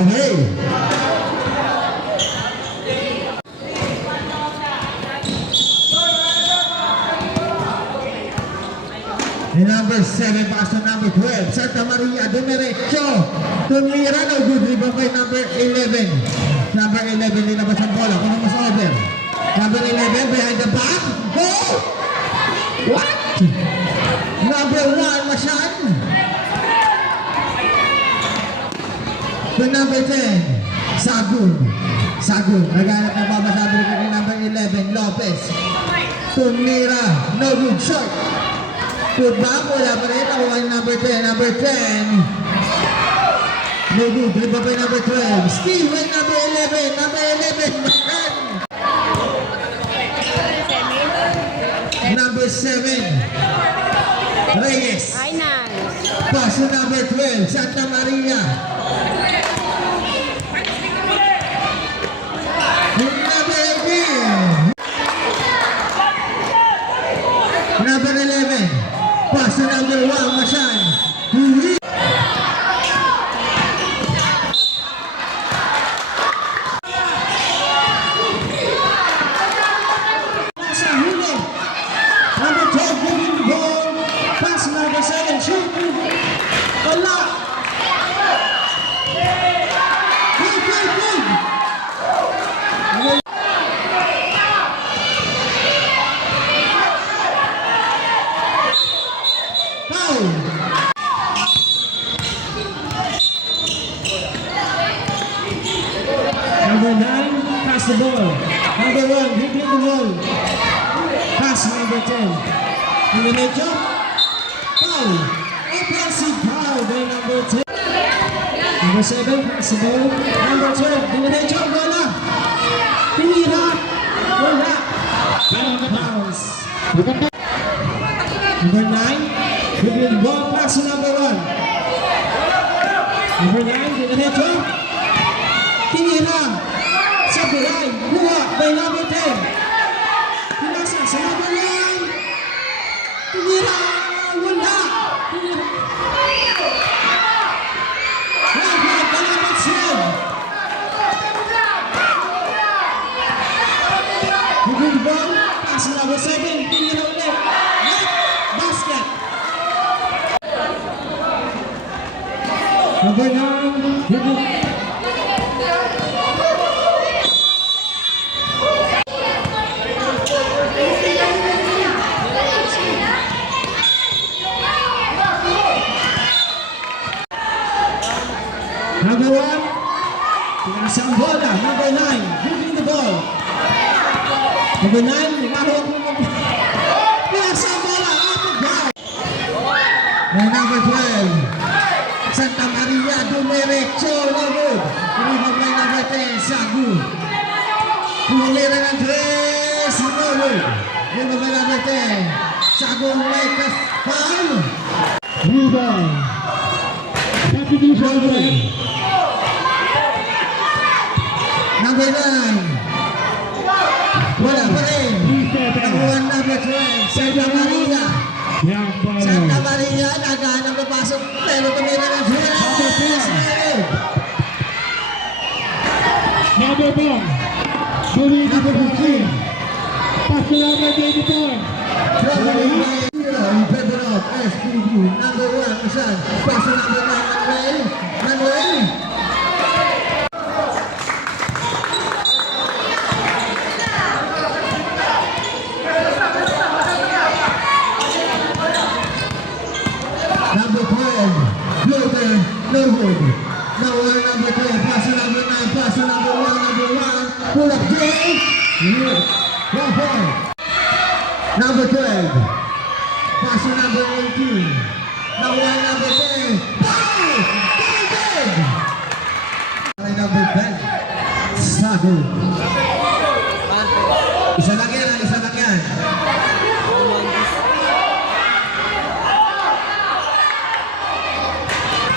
Okay. The number 7 pass to number 12. Santa Maria Dumiretso. Tumira no good rebound by number 11. Number 11 nilabas ang bola. Kung mas over. Number 11 behind the back. Oh! What? Number 1 Masan. The number 10 Sagun. Sagun. Naghanap ng babasabi ni number 11 Lopez. Tumira no good shot. Good back, wala pa rin. Ako ay number 10. Number 10. No good. Rebound by number 12. Steve by number 11. Number 11. Number 7. Reyes. Pass to number 12. Santa Maria. Number 18. Number 11. Pass to number 1, Masan. Nasa huli. Number 12, moving the ball. Pass to number 7, shoot. Wala. Good. Number 9, pass the ball. Number 1, dribbling the ball. Pass number 10. Diretso. Foul. Offensive foul by number 10. Number 7, pass the ball. Number 12, diretso. Bola. Tinira. Bola. Bounce. Number 9, dribbling the ball. Pass to number 1. Number 9, diretso. Tinira. Sa bulay, buha by number 10. Pinasa sa number 9. Tinira, wala. Lahat by number 12. Good ball, pass number 7. Tinira ulit. Basket. Number 9, good. Number 1, pinasa ang bola. Number 9, dribbling the ball. Number 9, nakahawak mo mo. Pinasa ang bola, out of bounds. Number 12, Santa Maria Dumiretso, no good. Rebound by number 10, Sagu. Pumulira ng 3, no good. Rebound by number 10, Sagu make a foul. Rebound. Substitution. Number 9. Wala pa rin. Number 1, number 12. Santa Maria. Santa Maria, naghahanap na pasok. Pero tumira ng Juarez. Number 4. Number 15. Pass to number 24. In favor of SPB. Number 1, Masan. Pass to number 9, Manuel. Number 12, Floater, no good. Number 1, number 12, pass to number 9, pass to number 1, pull up Jay. 1 point. Number 12, pass to number 18. Number 1, number 10, foul! David! Number 10, Sago. Isa lang yan.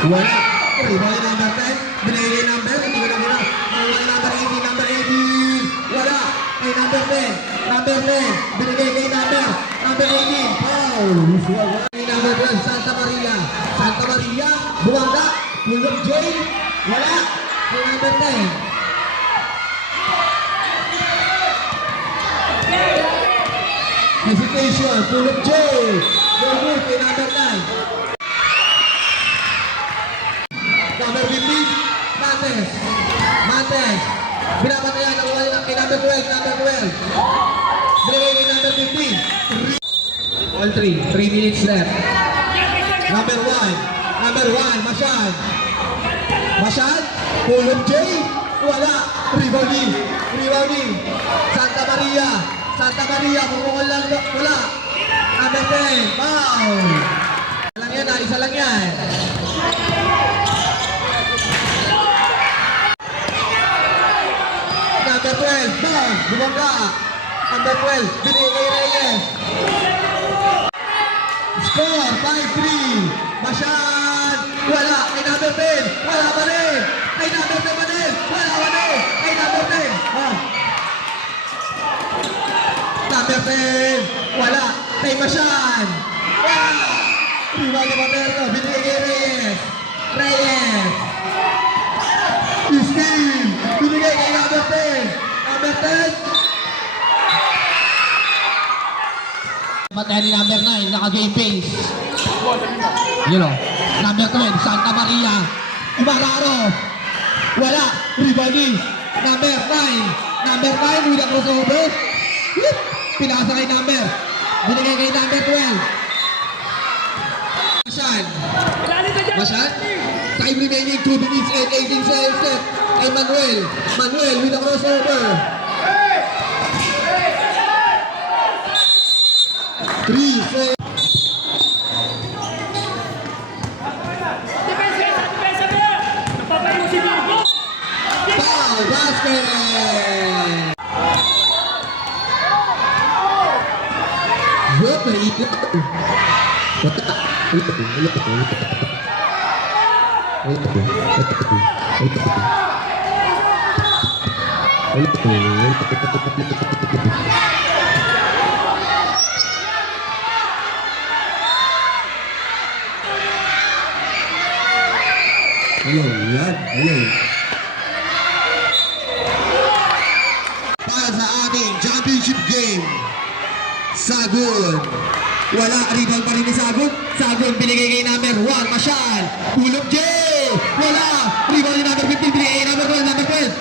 Wala. Uy, bawal number 10. Binayli number. Hindi ko na gina. Wala number 18. Number 18. Wala. Ay number 10. Number 10. Binigay kay number. Number 18. Foul. Number 12. Santa Maria. Santa Maria. Buwanda. Pulog J. Wala. Hesitation. Pull-up J. No good kay number 9. Number 15. Mates. Mates. Binabatayan ang wala kay number 12. Number 12. Binigay kay number 15. All 3 minutes left. Number 1. Number 1. Masyad. Masyad. Pull-up J. Wala. Rebounding. Rebounding. Santa Maria. Santa Maria. Pumukol lang. Wala. Number 10. Foul. Isa lang yan. Isa lang yan. Number 12. Bang. Bumangga. Number 12. Binigay kay Reyes. Score. 5-3. Masyad. Wala. Kay number 10. Wala pa rin. Kay number 10 pa rin. Wala pa rin. Kay number 10. Number 10. Wala. Kay Masyad. Wala. Rebound ni Paterno. Binigay kay Reyes. Reyes. Steal. Binigay kay number 10. Number 10. Patay ni number 9. Naka-game pace. Yun o. Number 12. Santa Maria. Umararo. Wala. Rebounding. Number 9. Number 9. With a crossover. Whoop. Pinasa kay number. Binigay kay number 12. Masyad. Masyad. Time remaining 2 minutes and 18 seconds left. Kay Manuel. Manuel with a crossover. 3, 4. Foul basket. Good, naikot. Hello, yan. Hello. Para sa ating championship game, Sagun. Wala, rebound pa rin ni Sagun. Sagun binigay kay number 1, Masyal. Pull-up J. Wala, rebound ni number 15, binigay kay number 12, number 12.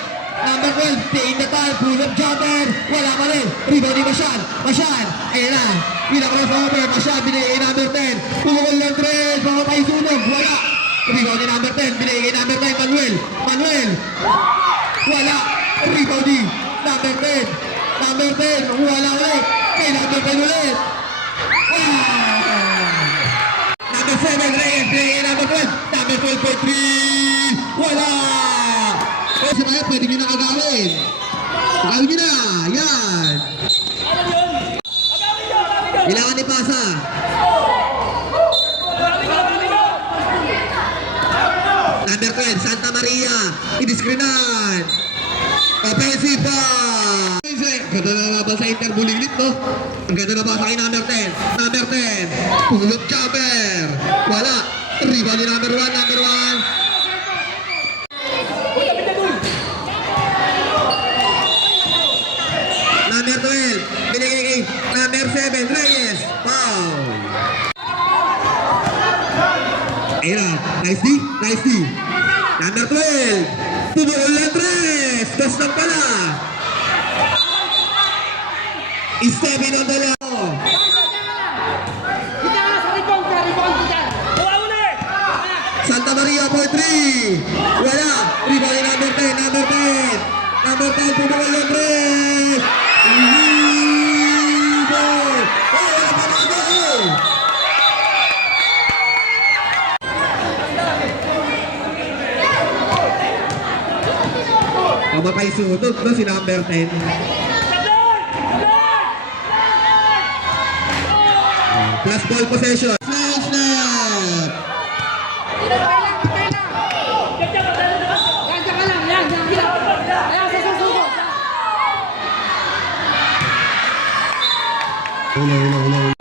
Number 12, taking the time, pull-up jumper. Wala pa rin, rebound ni Masyal. Masyal, ayun na. Pinaka-crossover, Masyal, binigay kay number 10. Pumukol ng 3, mga paisunog. Wala. Rebound ni number 10, binigay kay number 9, Manuel. Manuel. Wala, rebound ni number 10. Number 10, wala ulit. Kay number 10 ulit. Number 7, Reyes, binigay kay number 12. Number 12 for 3. Wala. Kasi kaya pwede nyo na agawin. Agawin nyo na. Yan. Kailangan ipasa. Number 12, Santa Maria. Idiskrinan. Offensive pa. Ganda na naman sa interbulilit, no? Ang ganda na ba sa akin, number 10. Number 10. Pull-up jumper. Wala. Rebound ni number 1, number 1. Number 12. Binigay kay number 7, Reyes. Foul. Ayun na. Nice D. Nice D. Number 12. Pumukol ng 3. Dos lang pala. Is-7 on the left. Santa Maria for 3. Wala. Rebound ni number 10. Number 10. Number 10. Pumukol ng 3. Rebound. Oh, wala pa bago. Kamatay sunod na si number 10. Plus ball possession. Flash net. Ulo.